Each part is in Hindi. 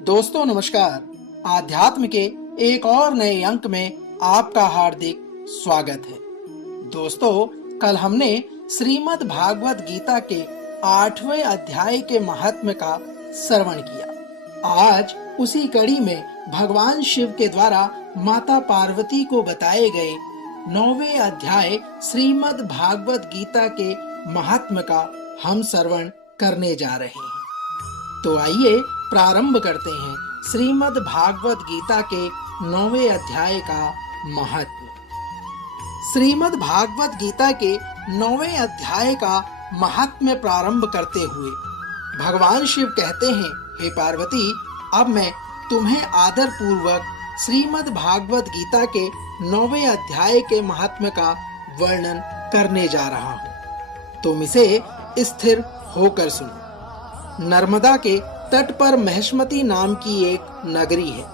दोस्तों नमस्कार। आध्यात्म के एक और नए अंक में आपका हार्दिक स्वागत है। दोस्तों, कल हमने श्रीमद् भागवत गीता के 8वें अध्याय के महात्म्य का श्रवण किया। आज उसी कड़ी में भगवान शिव के द्वारा माता पार्वती को बताए गए 9वें अध्याय श्रीमद् भागवत गीता के महात्म्य का हम श्रवण करने जा रहे हैं। तो आइए प्रारंभ करते हैं श्रीमद् भागवत गीता के 9वें अध्याय का महात्म्य। श्रीमद् भागवत गीता के 9वें अध्याय का महात्म्य प्रारंभ करते हुए भगवान शिव कहते हैं, हे पार्वती, अब मैं तुम्हें आदर पूर्वक श्रीमद् भागवत गीता के 9वें अध्याय के महात्म्य का वर्णन करने जा रहा हूँ। तुम इसे स्थिर होकर सुनो। नर्मदा के तट पर महिष्मती नाम की एक नगरी है।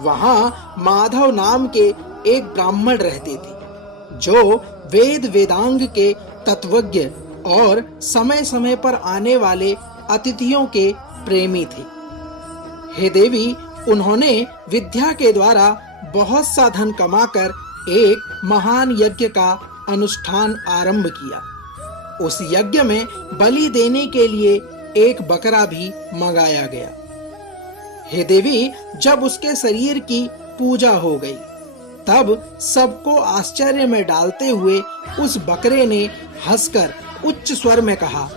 वहाँ माधव नाम के एक ब्राह्मण रहते थे, जो वेद वेदांग के तत्वज्ञ और समय समय पर आने वाले अतिथियों के प्रेमी थे। हे देवी, उन्होंने विद्या के द्वारा बहुत सा धन कमाकर एक महान यज्ञ का अनुष्ठान आरंभ किया। उस यज्ञ में बलि देने के लिए एक बकरा भी मंगाया गया। हे देवी, जब उसके शरीर की पूजा हो गई, तब सबको आश्चर्य में डालते हुए उस बकरे ने हंसकर उच्च स्वर में कहा,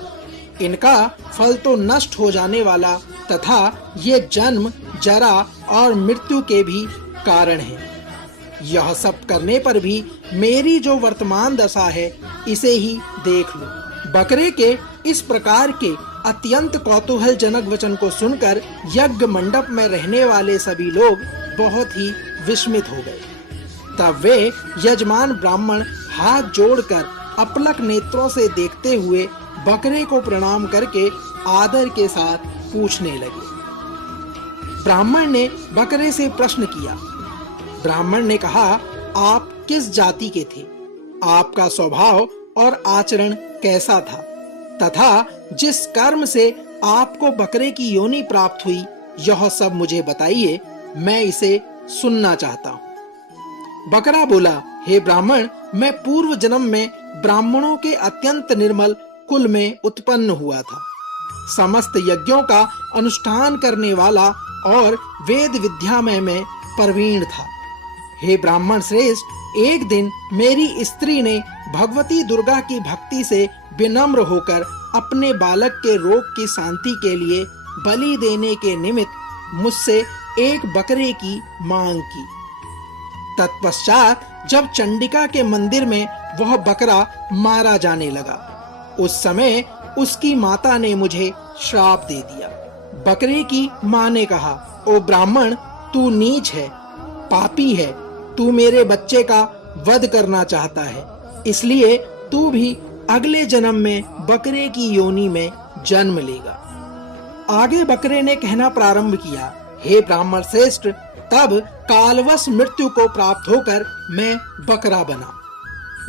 इनका फल तो नष्ट हो जाने वाला तथा ये जन्म, जरा और मृत्यु के भी कारण है। यह सब करने पर भी मेरी जो वर्तमान दशा है, इसे ही देख लो। बकरे के इस प्रकार के अत्यंत कौतूहलजनक वचन को सुनकर यज्ञ मंडप में रहने वाले सभी लोग बहुत ही विस्मित हो गए। तब वे यजमान ब्राह्मण हाथ जोड़कर अपलक नेत्रों से देखते हुए बकरे को प्रणाम करके आदर के साथ पूछने लगे। ब्राह्मण ने बकरे से प्रश्न किया। ब्राह्मण ने कहा, आप किस जाति के थे? आपका स्वभाव और आचरण कैसा था? तथा जिस कर्म से आपको बकरे की योनि प्राप्त हुई, यह सब मुझे बताइए, मैं इसे सुनना चाहता हूँ। बकरा बोला, हे ब्राह्मण, मैं पूर्व जन्म में ब्राह्मणों के अत्यंत निर्मल कुल में उत्पन्न हुआ था। समस्त यज्ञों का अनुष्ठान करने वाला और वेद विद्या में मैं प्रवीण था। हे ब्राह्मण श्रेष्ठ, एक दिन मेरी स्त्री ने भगवती दुर्गा की भक्ति से विनम्र होकर अपने बालक के रोग की शांति के लिए बलि देने के निमित्त मुझसे एक बकरे की मांग की। तत्पश्चात जब चंडिका के मंदिर में वह बकरा मारा जाने लगा, उस समय उसकी माता ने मुझे श्राप दे दिया। बकरे की मां ने कहा, ओ ब्राह्मण, तू नीच है, पापी है, तू मेरे बच्चे का वध करना चाहता है, इसलिए तू भी अगले जन्म में बकरे की योनि में जन्म लेगा। आगे बकरे ने कहना प्रारंभ किया, हे ब्राह्मण श्रेष्ठ, तब कालवश मृत्यु को प्राप्त होकर मैं बकरा बना।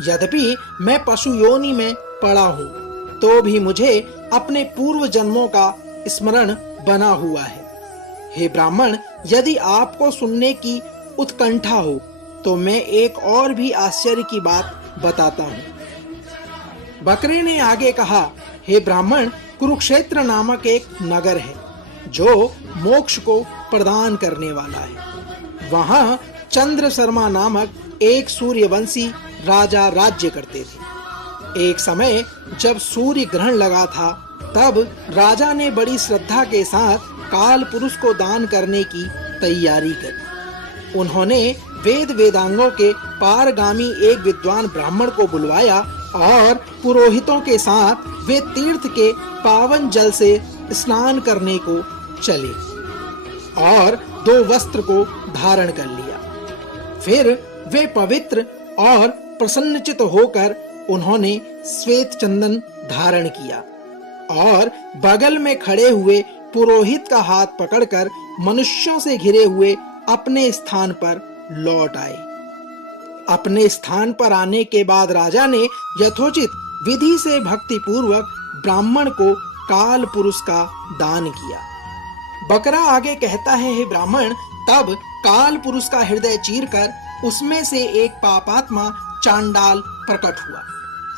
यद्यपि मैं पशु योनि में पड़ा हूँ, तो भी मुझे अपने पूर्व जन्मों का स्मरण बना हुआ है। हे ब्राह्मण, यदि आपको सुनने की उत्कंठा हो तो मैं एक और भी आश्चर्य की बात बताता हूँ। बकरे ने आगे कहा, हे ब्राह्मण, कुरुक्षेत्र नामक एक नगर है जो मोक्ष को प्रदान करने वाला है। वहाँ चंद्र शर्मा नामक एक सूर्यवंशी राजा राज्य करते थे। एक समय जब सूर्य ग्रहण लगा था, तब राजा ने बड़ी श्रद्धा के साथ काल पुरुष को दान करने की तैयारी करी। उन्होंने वेद वेदांगों के पारगामी एक विद्वान ब्राह्मण को बुलवाया और पुरोहितों के साथ वे तीर्थ के पावन जल से स्नान करने को चले और 2 वस्त्र को धारण कर लिया। फिर वे पवित्र और प्रसन्नचित होकर उन्होंने श्वेत चंदन धारण किया और बगल में खड़े हुए पुरोहित का हाथ पकड़कर मनुष्यों से घिरे हुए अपने स्थान पर लौट आए। अपने स्थान पर आने के बाद राजा ने यथोचित विधि से भक्ति पूर्वक ब्राह्मण को काल पुरुष का दान किया। बकरा आगे कहता है, हे ब्राह्मण, तब काल पुरुष का हृदय चीरकर उसमें से एक पापात्मा चांडाल प्रकट हुआ।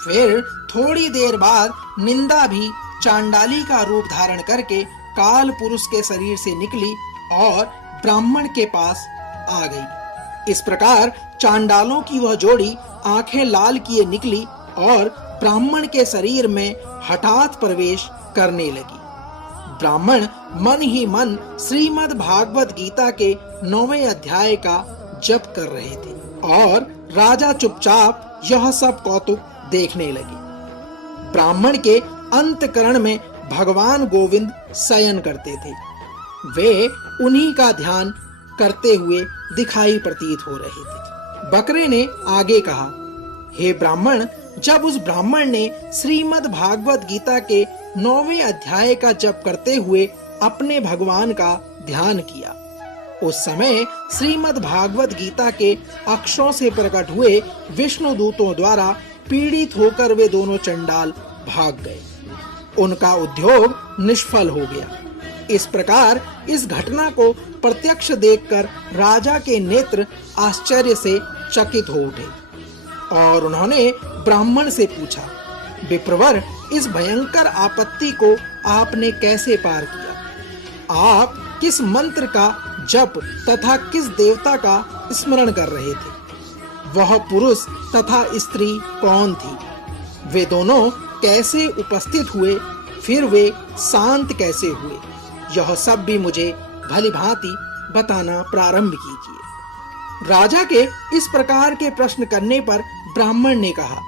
फिर थोड़ी देर बाद निंदा भी चांडाली का रूप धारण करके काल पुरुष के शरीर से निकली और ब्राह्मण के पास आ गई। इस प्रकार चांडालों की वह जोड़ी आंखें लाल किए निकली और ब्राह्मण के शरीर में हठात प्रवेश करने लगी। ब्राह्मण मन ही मन श्रीमद् भागवत गीता के 9वें अध्याय का जप कर रहे थे और राजा चुपचाप यह सब कौतुक देखने लगे। ब्राह्मण के अंतकरण में भगवान गोविंद शयन करते थे। वे उन्हीं का ध्यान करते हुए दिखाई प्रतीत हो रहे थे। बकरे ने आगे कहा, हे ब्राह्मण, जब उस ब्राह्मण ने श्रीमद् भागवत गीता के 9वें अध्याय का जप करते हुए अपने भगवान का ध्यान किया, उस समय श्रीमद् भागवत गीता के अक्षरों से प्रकट हुए विष्णु दूतों द्वारा पीड़ित होकर वे दोनों चंडाल भाग गए। उनका उद्योग निष्फल हो गया। इस प्रकार इस घटना को प्रत्यक्ष देखकर राजा के नेत्र आश्चर्य से चकित हो उठे और उन्होंने ब्राह्मण से पूछा, विप्रवर, इस भयंकर आपत्ति को आपने कैसे पार किया? आप किस मंत्र का जप तथा किस देवता का स्मरण कर रहे थे? वह पुरुष तथा स्त्री कौन थी? वे दोनों कैसे उपस्थित हुए? फिर वे शांत कैसे हुए? यह सब भी मुझे भलीभांति बताना प्रारंभ कीजिए। राजा के इस प्रकार के प्रश्न करने पर ब्राह्मण ने कहा,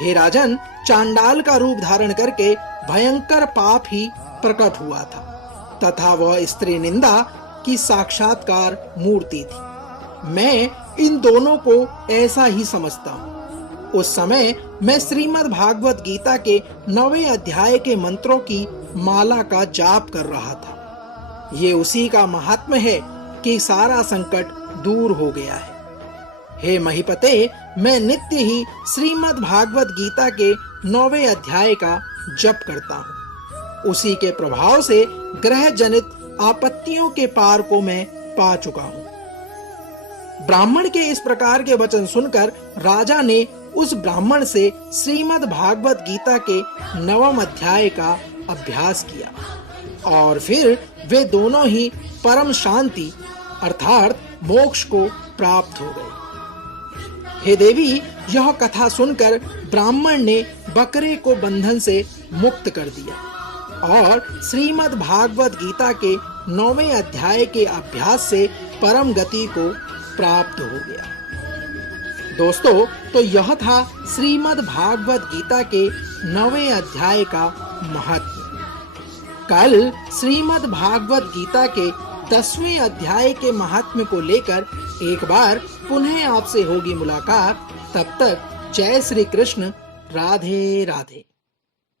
हे राजन, चांडाल का रूप धारण करके भयंकर पाप ही प्रकट हुआ था तथा वह स्त्री निंदा की साक्षात्कार मूर्ति थी। मैं इन दोनों को ऐसा ही समझता हूँ। उस समय मैं श्रीमद् भागवत गीता के 9वें अध्याय के मंत्रों की माला का जाप कर रहा था। ये उसी का महात्म्य है कि सारा संकट दूर हो गया है। हे महीपते, मैं नित्य ही श्रीमद् भागवत गीता के 9वें अध्याय का जप करता हूँ। उसी के प्रभाव से ग्रह जनित आपत्तियों के पार को मैं पा चुका हूँ। ब्राह्मण के इस प्रकार के वचन सुनकर राजा ने उस ब्राह्मण से श्रीमद् भागवत गीता के 9वें अध्याय का अभ्यास किया और फिर वे दोनों ही परम शांति अर्थात मोक्ष को प्राप्त हो गए। हे देवी, यह कथा सुनकर ब्राह्मण ने बकरे को बंधन से मुक्त कर दिया और श्रीमद् भागवत गीता के 9वें अध्याय के अभ्यास से परम गति को प्राप्त हो गया। दोस्तों, तो यह था श्रीमद् भागवत गीता के 9वें अध्याय का महत्व। कल श्रीमद् भागवत गीता के 10वें अध्याय के महात्म्य को लेकर एक बार पुनः आपसे होगी मुलाकात। तब तक जय श्री कृष्ण, राधे राधे।